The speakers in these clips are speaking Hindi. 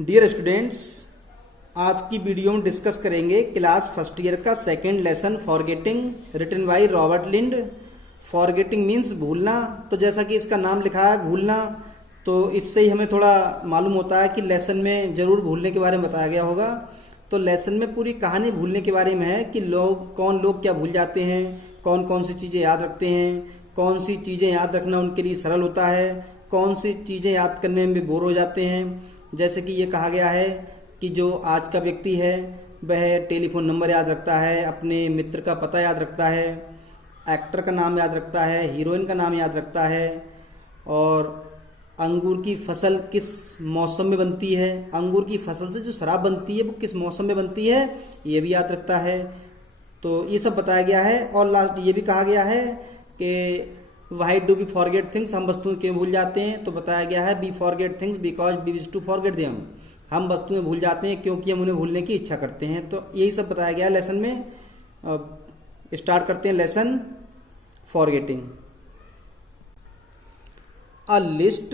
डियर स्टूडेंट्स, आज की वीडियो में डिस्कस करेंगे क्लास फर्स्ट ईयर का second lesson forgetting, written by Robert Lynd. Forgetting means भूलना। तो जैसा कि इसका नाम लिखा है भूलना, तो इससे ही हमें थोड़ा मालूम होता है कि लेसन में जरूर भूलने के बारे में बताया गया होगा। तो लेसन में पूरी कहानी भूलने के बारे में है कि कौन लोग क्या भूल जाते हैं, कौन कौन सी चीज़ें याद रखते हैं, कौन सी चीज़ें याद रखना उनके लिए सरल होता है, कौन सी चीज़ें याद करने में बोर हो जाते हैं। जैसे कि ये कहा गया है कि जो आज का व्यक्ति है वह टेलीफोन नंबर याद रखता है, अपने मित्र का पता याद रखता है, एक्टर का नाम याद रखता है, हीरोइन का नाम याद रखता है, और अंगूर की फसल किस मौसम में बनती है, अंगूर की फसल से जो शराब बनती है वो किस मौसम में बनती है ये भी याद रखता है। तो ये सब बताया गया है। और लास्ट ये भी कहा गया है कि why do we forget things, हम वस्तुएं क्यों भूल जाते हैं। तो बताया गया है we forget things because we wish to forget them, हम वस्तुएं भूल जाते हैं क्योंकि हम उन्हें भूलने की इच्छा करते हैं। तो यही सब बताया गया है लेसन में। अब स्टार्ट करते हैं lesson forgetting. A list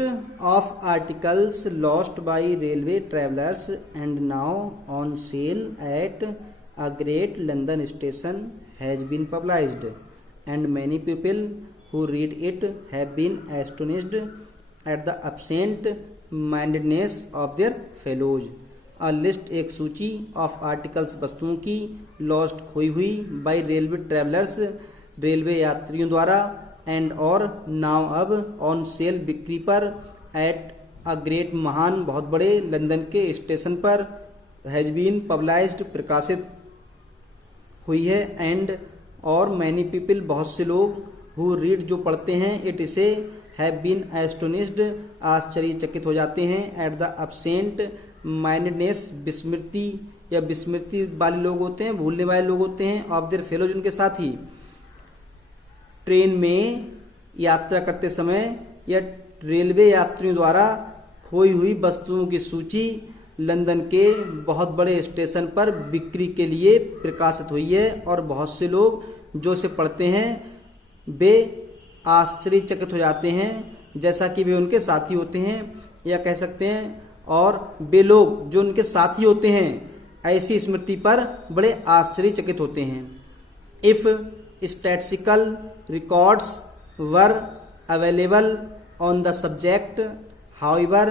of articles lost by railway travellers and now on sale at a great London station has been published, and many people who read it have been astonished at the absent mindedness of their fellows. A list एक सूची of articles वस्तुओं की lost खोई हुई by railway travellers रेलवे यात्रियों द्वारा एंड और नाउ अब ऑन सेल बिक्री पर एट अ ग्रेट महान बहुत बड़े लंदन के स्टेशन पर हैज बीन पब्लाइज्ड प्रकाशित हुई है एंड और मैनी पीपल बहुत से लोग हु रीड जो पढ़ते हैं इट इसे हैव बीन एस्टोनिस्ड आश्चर्यचकित हो जाते हैं एट द एब्सेंट माइंडेडनेस विस्मृति या विस्मृति वाले लोग होते हैं, भूलने वाले लोग होते हैं ऑफ देयर फेलोज उनके साथी। ट्रेन में यात्रा करते समय या रेलवे यात्रियों द्वारा खोई हुई वस्तुओं की सूची लंदन के बहुत बड़े स्टेशन पर बिक्री के लिए प्रकाशित हुई है और बहुत से लोग जो इसे पढ़ते हैं वे आश्चर्यचकित हो जाते हैं जैसा कि वे उनके साथी होते हैं, या कह सकते हैं और वे लोग जो उनके साथी होते हैं ऐसी स्मृति पर बड़े आश्चर्यचकित होते हैं। If statistical records were available on the subject, however,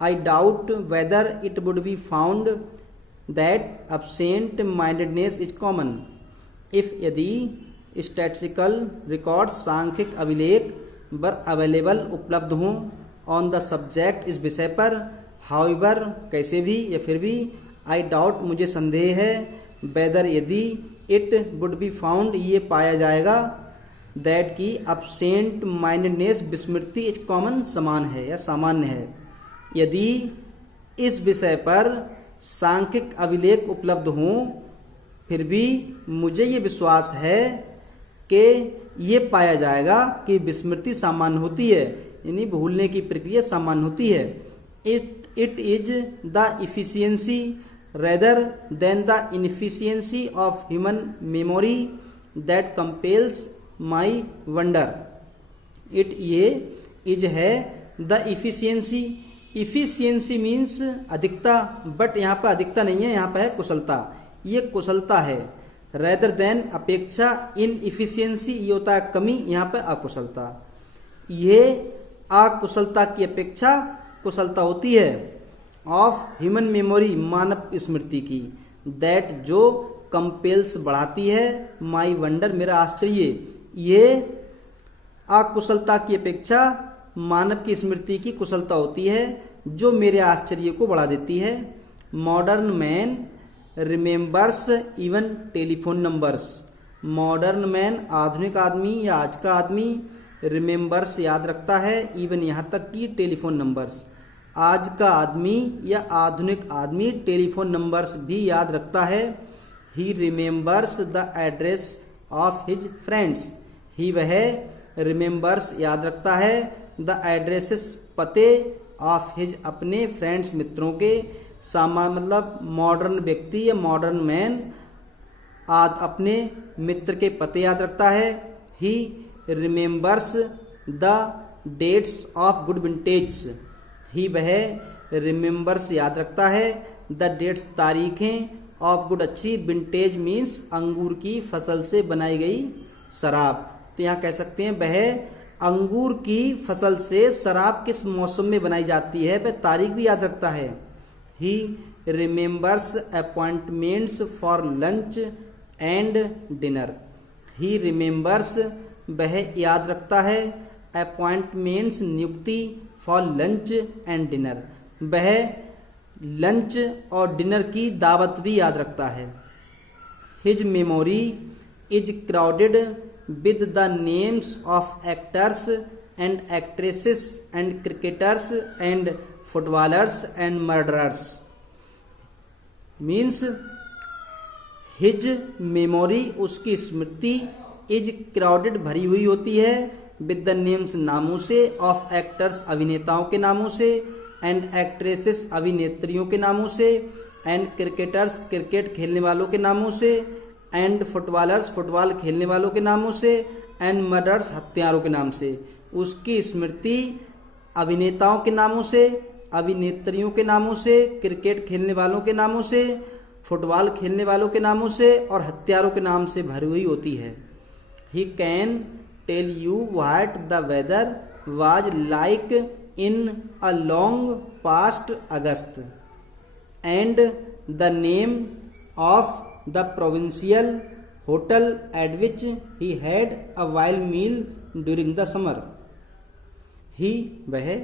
I doubt whether it would be found that absent-mindedness is common. If यदि statistical records सांख्यिक अभिलेख वर अवेलेबल उपलब्ध हों on the subject इस विषय पर, however कैसे भी या फिर भी, I doubt मुझे संदेह है, whether यदि इट वुड बी फाउंड ये पाया जाएगा दैट की absent mindedness विस्मृति इज कॉमन समान है या सामान्य है। यदि इस विषय पर सांख्यिक अभिलेख उपलब्ध हों फिर भी मुझे ये विश्वास है कि ये पाया जाएगा कि विस्मृति सामान्य होती है, यानी भूलने की प्रक्रिया सामान्य होती है। It is the efficiency rather than the inefficiency of human memory that compels my wonder. It ये is है the efficiency. Efficiency means अधिकता, but यहाँ पर अधिकता नहीं है, यहाँ पर है कुशलता, ये कुशलता है। rather than अपेक्षा, inefficiency ये होता है कमी, यहाँ पर अकुशलता। ये अकुशलता की अपेक्षा कुशलता होती है ऑफ ह्यूमन मेमोरी मानव स्मृति की, दैट जो कंपेल्स बढ़ाती है माई वंडर मेरा आश्चर्य, ये अकुशलता की अपेक्षा मानव की स्मृति की कुशलता होती है जो मेरे आश्चर्य को बढ़ा देती है। Modern man remembers even telephone numbers, modern man आधुनिक आदमी या आज का आदमी रिमेम्बर्स याद रखता है, इवन यहाँ तक कि टेलीफोन नंबर्स, आज का आदमी या आधुनिक आदमी टेलीफोन नंबर्स भी याद रखता है। He remembers the address of his friends, he वह रिमेम्बर्स याद रखता है द एड्रेसेस पते ऑफ हिज अपने फ्रेंड्स मित्रों के। सामान्य मतलब मॉडर्न व्यक्ति या मॉडर्न मैन अपने मित्र के पते याद रखता है। He remembers the dates of good vintage, he वह रिमेंबर्स याद रखता है, द डेट्स तारीखें, ऑफ गुड अच्छी, विंटेज मीन्स अंगूर की फसल से बनाई गई शराब। तो यहाँ कह सकते हैं वह अंगूर की फसल से शराब किस मौसम में बनाई जाती है, वह तारीख भी याद रखता है। He remembers appointments for lunch and dinner. He remembers वह याद रखता है, अपॉइंटमेंट्स नियुक्ति, फॉर लंच एंड डिनर वह लंच और डिनर की दावत भी याद रखता है। His memory is crowded with the names of actors and actresses and cricketers and footballers and murderers. Means his memory उसकी स्मृति, इज क्राउडेड भरी हुई होती है, विद द नेम्स नामों से, ऑफ एक्टर्स अभिनेताओं के नामों से, एंड एक्ट्रेसेस अभिनेत्रियों के नामों से, एंड क्रिकेटर्स क्रिकेट खेलने वालों के नामों से, एंड फुटबॉलर्स फुटबॉल खेलने वालों के नामों से, एंड मर्डर्स हत्यारों के नाम से। उसकी स्मृति अभिनेताओं के नामों से, अभिनेत्रियों के नामों से, क्रिकेट खेलने वालों के नामों से, फुटबॉल खेलने वालों के नामों से और हत्यारों के नाम से भरी हुई होती है। He can tell you what the weather was like in a long past August, and the name of the provincial hotel at which he had a wild meal during the summer. He वह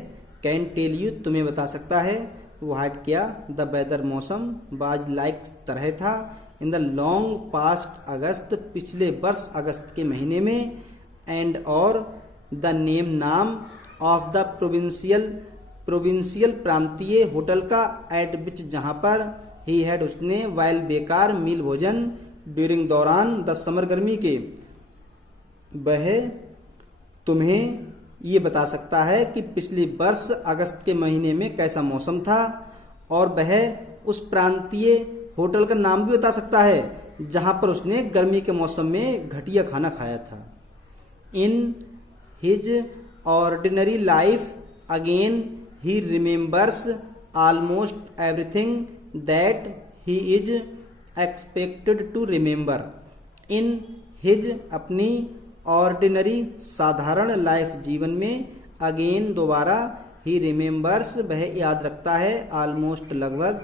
कैन टेल यू तुम्हें बता सकता है, व्हाट क्या, द वेदर मौसम, वाज लाइक तरह था, इन द लॉन्ग पास्ट अगस्त पिछले वर्ष अगस्त के महीने में, एंड और द नेम नाम ऑफ द प्रोविंशियल प्रांतीय होटल का, एट विच जहाँ पर, ही हैड उसने, वाइल बेकार मील भोजन, ड्यूरिंग दौरान, द समर गर्मी के। वह तुम्हें ये बता सकता है कि पिछले वर्ष अगस्त के महीने में कैसा मौसम था, और वह उस प्रांतीय होटल का नाम भी बता सकता है जहाँ पर उसने गर्मी के मौसम में घटिया खाना खाया था। In his ordinary life again he remembers almost everything that he is expected to remember. In his अपनी, ऑर्डिनरी साधारण लाइफ जीवन में, अगेन दोबारा, ही रिमेंबर्स वह याद रखता है, ऑलमोस्ट लगभग,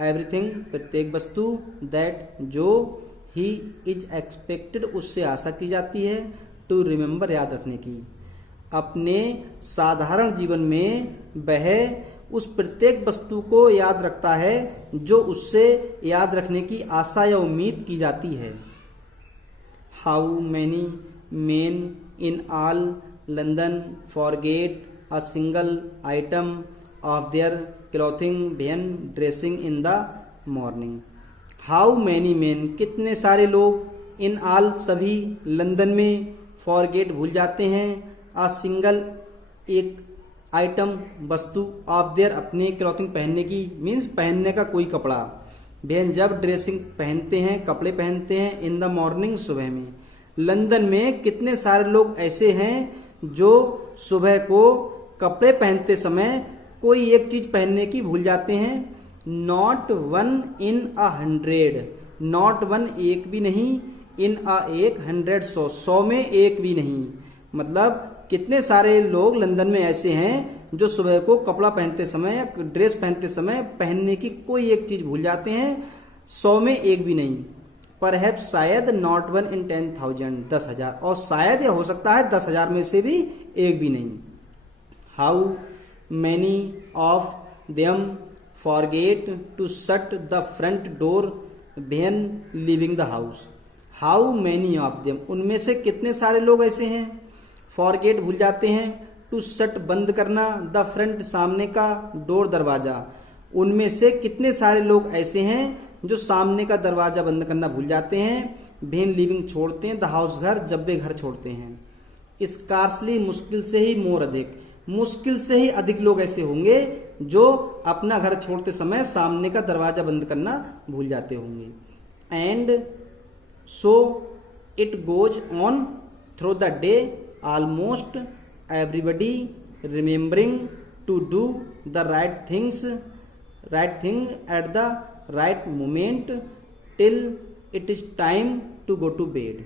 एवरीथिंग प्रत्येक वस्तु, दैट जो, ही इज एक्सपेक्टेड उससे आशा की जाती है, टू रिमेंबर याद रखने की। अपने साधारण जीवन में वह उस प्रत्येक वस्तु को याद रखता है जो उससे याद रखने की आशा या उम्मीद की जाती है। How many main in all London forget a single item of their clothing when dressing in the morning. How many main कितने सारे लोग, इन ऑल सभी, लंदन में, फॉरगेट भूल जाते हैं, अ सिंगल एक आइटम वस्तु, ऑफ देयर अपने क्लॉथिंग पहनने की, मीन्स पहनने का कोई कपड़ा, व्हेन जब ड्रेसिंग पहनते हैं कपड़े पहनते हैं, इन द मॉर्निंग सुबह में। लंदन में कितने सारे लोग ऐसे हैं जो सुबह को कपड़े पहनते समय कोई एक चीज पहनने की भूल जाते हैं। Not one in 100, not one एक भी नहीं, इन अ 100 100 में एक भी नहीं। मतलब कितने सारे लोग लंदन में ऐसे हैं जो सुबह को कपड़ा पहनते समय या ड्रेस पहनते समय पहनने की कोई एक चीज भूल जाते हैं, 100 में एक भी नहीं। परहैप्स शायद, नॉट वन इन 10,000 10,000, और शायद यह हो सकता है 10,000 में से भी एक भी नहीं। How many of them forget to shut the front door when leaving the house. How many of them उनमें से कितने सारे लोग ऐसे हैं, फॉरगेट भूल जाते हैं, टू शट बंद करना, द फ्रंट सामने का, डोर दरवाजा। उनमें से कितने सारे लोग ऐसे हैं जो सामने का दरवाजा बंद करना भूल जाते हैं, व्हेन लीविंग छोड़ते हैं, द हाउस घर जब वे घर छोड़ते हैं। स्कार्सली मुश्किल से ही, मोर अधिक, मुश्किल से ही अधिक लोग ऐसे होंगे जो अपना घर छोड़ते समय सामने का दरवाजा बंद करना भूल जाते होंगे। And so it goes on through the day, almost everybody remembering to do the right thing at the right moment till it is time to go to bed.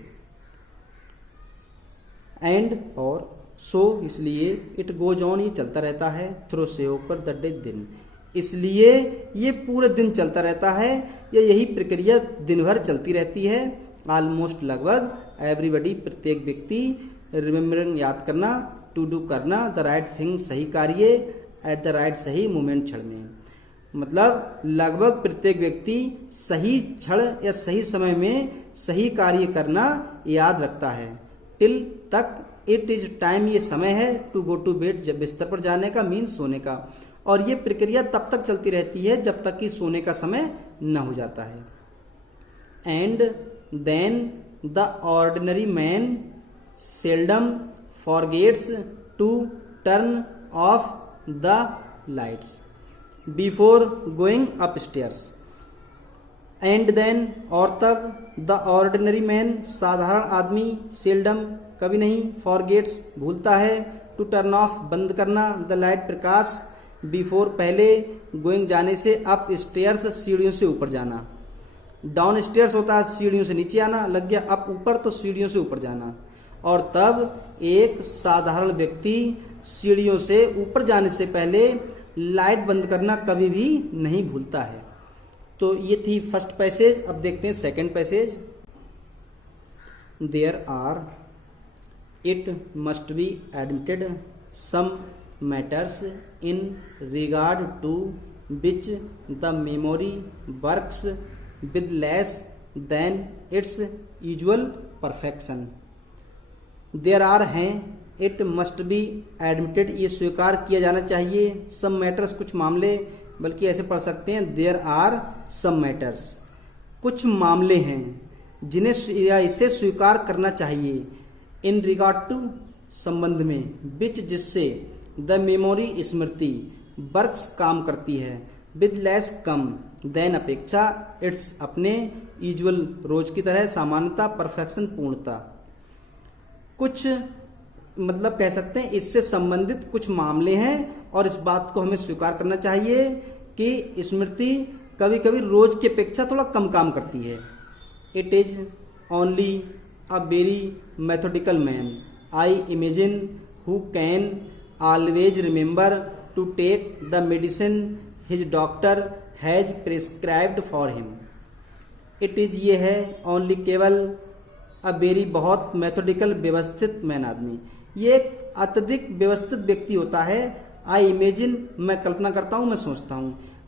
And और सो इसलिए, इट गोज ऑन ये चलता रहता है, थ्रो से होकर द डे दिन, इसलिए ये पूरे दिन चलता रहता है, या यही प्रक्रिया दिन भर चलती रहती है। ऑलमोस्ट लगभग, एवरीबडी प्रत्येक व्यक्ति, रिमेम्बरिंग याद करना, टू डू करना, द राइट थिंग सही कार्य, एट द राइट सही मोमेंट क्षण में, मतलब लगभग प्रत्येक व्यक्ति सही क्षण या सही समय में सही कार्य करना याद रखता है। टिल तक, इट इज टाइम ये समय है, टू गो टू बेड जब बिस्तर पर जाने का, मीन्स सोने का, और ये प्रक्रिया तब तक चलती रहती है जब तक कि सोने का समय न हो जाता है। And then the ordinary man seldom forgets to turn off the lights before going upstairs. And then और तब, द ऑर्डिनरी मैन साधारण आदमी, सेल्डम कभी नहीं, फॉरगेट्स भूलता है, टू टर्न ऑफ बंद करना, द लाइट प्रकाश, बिफोर पहले, गोइंग जाने से, अप स्टेयर्स सीढ़ियों से ऊपर जाना, डाउन स्टेयर्स होता है सीढ़ियों से नीचे आना, लग गया अप ऊपर तो सीढ़ियों से ऊपर जाना। और तब एक साधारण व्यक्ति सीढ़ियों से ऊपर जाने से पहले लाइट बंद करना कभी भी नहीं भूलता है। तो ये थी फर्स्ट पैसेज। अब देखते हैं second passage. There are, it must be admitted, some matters in regard to which the memory works with less than its usual perfection. There are हैं, इट मस्ट बी एडमिटेड ये स्वीकार किया जाना चाहिए, सम मैटर्स कुछ मामले, बल्कि ऐसे पढ़ सकते हैं देयर आर सम मैटर्स, कुछ मामले हैं जिन्हें या इसे स्वीकार करना चाहिए, इन रिगार्ड टू संबंध में, विच जिससे, द मेमोरी स्मृति, वर्क्स काम करती है, विद लेस कम, देन अपेक्षा, इट्स अपने, यूजुअल रोज की तरह, सामान्यता, परफेक्शन पूर्णता। कुछ मतलब कह सकते हैं इससे संबंधित कुछ मामले हैं और इस बात को हमें स्वीकार करना चाहिए कि स्मृति कभी कभी रोज की अपेक्षा थोड़ा कम काम करती है। It is only a very methodical man, I imagine, who can always remember to take the medicine his doctor has prescribed for him. It is ये है, ओनली केवल, अ वेरी बहुत, मेथोडिकल व्यवस्थित मैन आदमी, ये एक अत्यधिक व्यवस्थित व्यक्ति होता है। आई इमेजिन मैं कल्पना करता हूँ,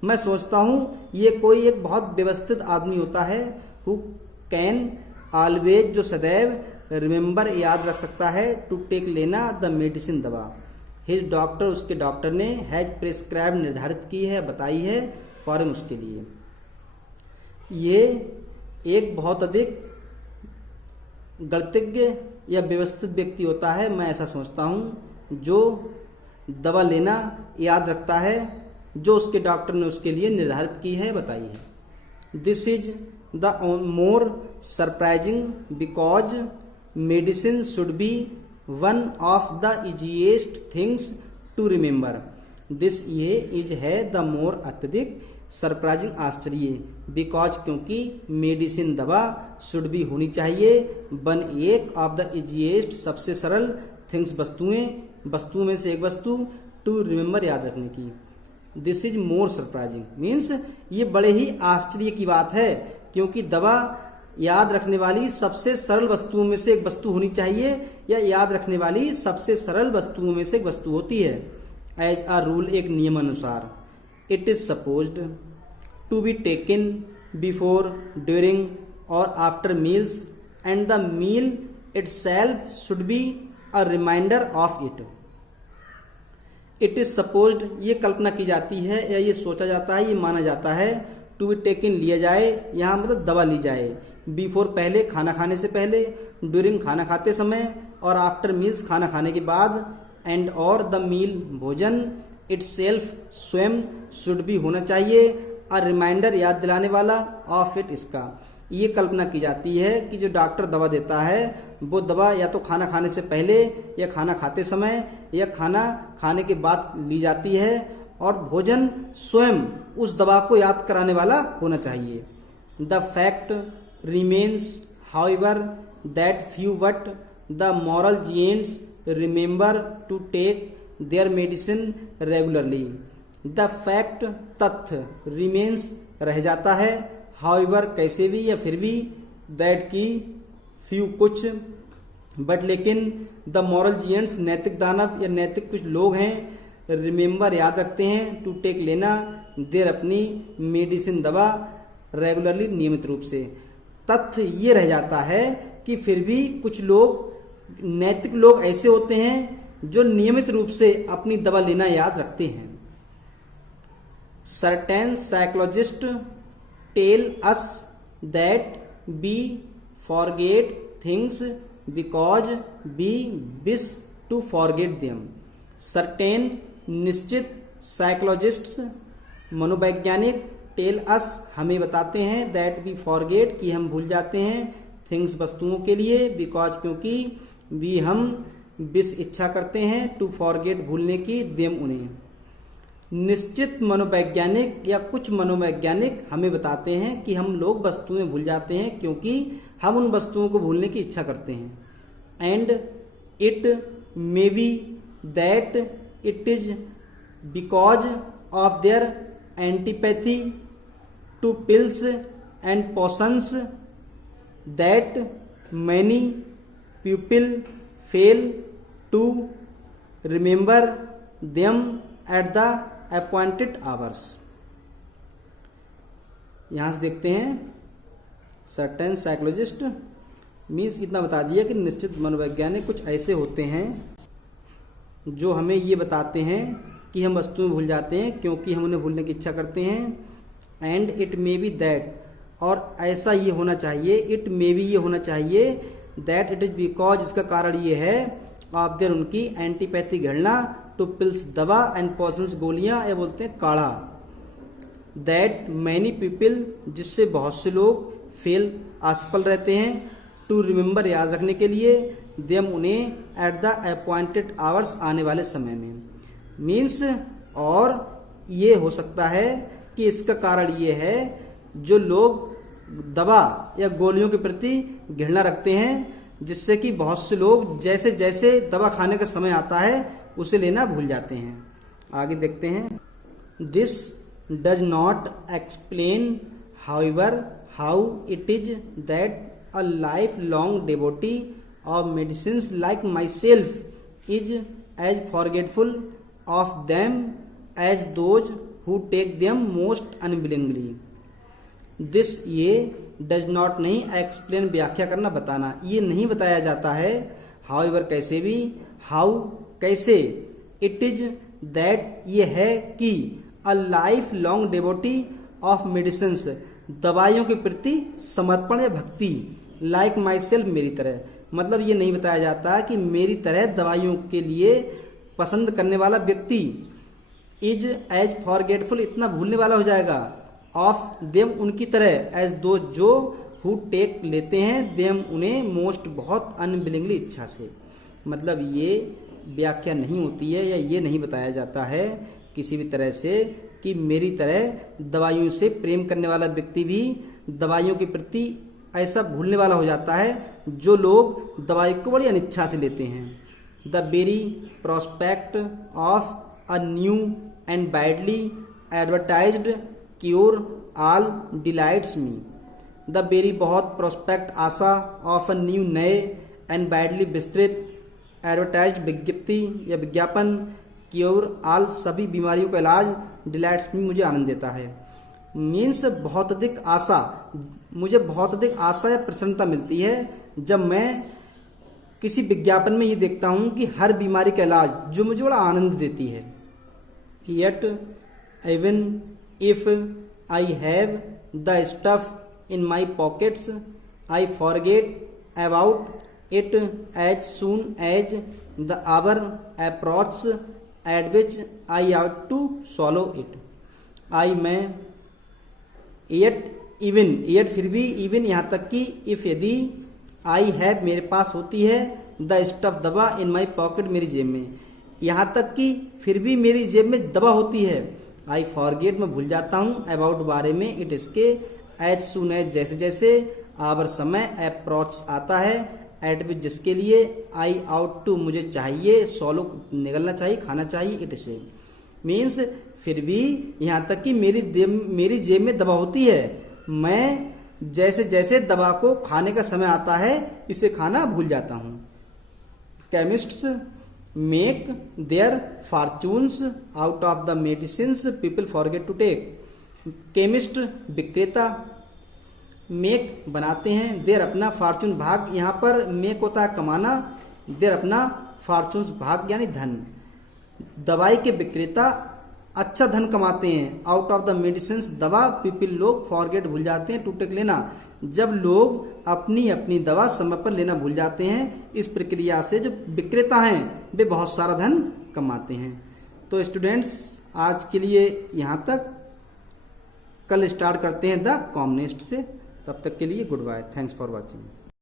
मैं सोचता हूँ ये कोई एक बहुत व्यवस्थित आदमी होता है। हु कैन ऑलवेज जो सदैव, रिमेंबर याद रख सकता है, टू टेक लेना, द मेडिसिन दवा, हिज डॉक्टर उसके डॉक्टर ने, हैज प्रिस्क्राइब निर्धारित की है, बताई है, फॉर उसके लिए। ये एक बहुत अधिक गणितज्ञ या व्यवस्थित व्यक्ति होता है, मैं ऐसा सोचता हूँ, जो दवा लेना याद रखता है जो उसके डॉक्टर ने उसके लिए निर्धारित की है, बताई है। This is the more surprising because medicine should be one of the easiest things to remember. This ये इज है द मोर अत्यधिक, सरप्राइजिंग आश्चर्य, बिकॉज क्योंकि, मेडिसिन दवा, शुड बी होनी चाहिए, वन एक, ऑफ द इजीएस्ट सबसे सरल, थिंग्स वस्तुओं में से एक वस्तु, टू रिमेंबर याद रखने की। This is more surprising means ये बड़े ही आश्चर्य की बात है, क्योंकि दवा याद रखने वाली सबसे सरल वस्तुओं में से एक वस्तु होनी चाहिए, या याद रखने वाली सबसे सरल वस्तुओं में से एक वस्तु होती है। एज अ रूल एक नियम अनुसार, it is supposed to be taken before, during और after meals, and the meal itself should be a reminder of it. It is supposed ये कल्पना की जाती है या ये सोचा जाता है, ये माना जाता है, टू बी टेकन लिया जाए, यहाँ मतलब दवा ली जाए, बिफोर पहले, खाना खाने से पहले, ड्यूरिंग खाना खाते समय, और आफ्टर मील्स खाना खाने के बाद, एंड और द मील भोजन, इटसेल्फ स्वयं, शुड भी होना चाहिए, अ रिमाइंडर याद दिलाने वाला, ऑफ इट इसका। ये कल्पना की जाती है कि जो डॉक्टर दवा देता है वो दवा या तो खाना खाने से पहले या खाना खाते समय या खाना खाने के बाद ली जाती है, और भोजन स्वयं उस दवा को याद कराने वाला होना चाहिए। The fact remains however that few but the moral giants remember to take their medicine regularly। The fact तथ्य रिमेन्स रह जाता है, हाउएवर कैसे भी या फिर भी, दैट की फ्यू कुछ, बट लेकिन, द मॉरल जियंट्स नैतिक दानव या नैतिक कुछ लोग हैं, रिमेंबर याद रखते हैं, टू टेक लेना, देर अपनी मेडिसिन दवा, रेगुलरली नियमित रूप से। तथ्य ये रह जाता है कि फिर भी कुछ लोग नैतिक लोग ऐसे होते हैं जो नियमित रूप से अपनी दवा लेना याद रखते हैं। Certain psychologists tell us that we forget things because we wish to forget them. Certain निश्चित साइकोलॉजिस्ट्स मनोवैज्ञानिक टेल अस हमें बताते हैं दैट वी फॉरगेट कि हम भूल जाते हैं, थिंग्स वस्तुओं के लिए, बिकॉज क्योंकि, वी हम विश इच्छा करते हैं, टू फॉरगेट भूलने की, देम उन्हें। निश्चित मनोवैज्ञानिक या कुछ मनोवैज्ञानिक हमें बताते हैं कि हम लोग वस्तुएं भूल जाते हैं क्योंकि हम उन वस्तुओं को भूलने की इच्छा करते हैं। And it may be that it is because of their antipathy to pills and potions that many people fail to remember them at the appointed hours. यहां से देखते हैं सर्टेन साइकोलॉजिस्ट मीन्स इतना बता दिया कि निश्चित मनोवैज्ञानिक कुछ ऐसे होते हैं जो हमें ये बताते हैं कि हम वस्तुएं भूल जाते हैं क्योंकि हम उन्हें भूलने की इच्छा करते हैं। And it may be that, और ऐसा ये होना चाहिए, इट मे बी ये होना चाहिए, दैट इट इज बिकॉज इसका कारण ये है, ऑफ देयर उनकी एंटीपैथी घृणा, टू पिल्स दवा, एंड पॉइजन्स गोलियां या बोलते हैं काढ़ा, दैट मैनी पीपल जिससे बहुत से लोग फेल असफल रहते हैं, टू रिमेंबर याद रखने के लिए, देम उन्हें एट द अपॉइंटेड आवर्स आने वाले समय में। मीन्स और ये हो सकता है कि इसका कारण ये है जो लोग दवा या गोलियों के प्रति घृणा रखते हैं जिससे कि बहुत से लोग जैसे जैसे दवा खाने का समय आता है उसे लेना भूल जाते हैं। आगे देखते हैं। This does not explain however how it is that a lifelong devotee of medicines like myself is as forgetful of them as those who take them most unwillingly. This ये डज नॉट नहीं, एक्सप्लेन व्याख्या करना बताना, ये नहीं बताया जाता है, हाउएवर कैसे भी, हाउ कैसे, इट इज दैट ये है कि, अ lifelong devotee of medicines दवाइयों के प्रति समर्पण या भक्ति, लाइक माई सेल्फ मेरी तरह, मतलब ये नहीं बताया जाता कि मेरी तरह दवाइयों के लिए पसंद करने वाला व्यक्ति इज एज फॉरगेटफुल इतना भूलने वाला हो जाएगा, ऑफ देम उनकी तरह, एज दो जो हु टेक लेते हैं, देम उन्हें मोस्ट बहुत अनविलिंगली इच्छा से। मतलब ये व्याख्या नहीं होती है या ये नहीं बताया जाता है किसी भी तरह से कि मेरी तरह दवाइयों से प्रेम करने वाला व्यक्ति भी दवाइयों के प्रति ऐसा भूलने वाला हो जाता है जो लोग दवाई को बड़ी अनिच्छा से लेते हैं। The very prospect of a new and badly advertised cure all delights me. The very बहुत प्रोस्पेक्ट आशा ऑफ अ न्यू नए एंड बैडली विस्तृत एडवर्टाइज्ड विज्ञप्ति या विज्ञापन, क्योर ऑल सभी बीमारियों का इलाज, डिलाइट्स मी मुझे आनंद देता है। मीन्स बहुत अधिक आशा, मुझे बहुत अधिक आशा या प्रसन्नता मिलती है जब मैं किसी विज्ञापन में ये देखता हूँ कि हर बीमारी का इलाज जो मुझे बड़ा आनंद देती है। Yet even if I have the stuff in my pockets I forget about it as soon as the hour approach at which I have to swallow it. I मैं, येट इवन, येट फिर भी, इवन यहाँ तक कि, इफ यदि, आई हैव मेरे पास होती है, द स्टफ दवा, इन माई पॉकेट मेरी जेब में, यहाँ तक कि फिर भी मेरी जेब में दवा होती है। आई फॉरगेट मैं भूल जाता हूँ, अबाउट बारे में, इट इसके, एज सुन एज जैसे जैसे, आवर समय, अप्रोच आता है, एट विच जिसके लिए, आई आउट टू मुझे चाहिए, सॉलो निकलना चाहिए, खाना चाहिए, इट से मीन्स फिर भी, यहाँ तक कि मेरी जेब में दवा होती है, मैं जैसे जैसे दवा को खाने का समय आता है इसे खाना भूल जाता हूँ। Chemists make their fortunes out of the medicines people forget to take. Chemist विक्रेता, मेक बनाते हैं, देयर अपना, फॉर्चून भाग, यहाँ पर मेक होता है कमाना, देयर अपना, फॉर्चून्स भाग यानी धन। दवाई के विक्रेता अच्छा धन कमाते हैं, आउट ऑफ द मेडिसिन्स दवा, पीपल लोग, फॉरगेट भूल जाते हैं, टू टेक लेना, जब लोग अपनी अपनी दवा समय पर लेना भूल जाते हैं, इस प्रक्रिया से जो विक्रेता हैं वे बहुत सारा धन कमाते हैं। तो स्टूडेंट्स आज के लिए यहाँ तक, कल स्टार्ट करते हैं द कॉमनिस्ट से। तब तक के लिए goodbye, thanks for watching.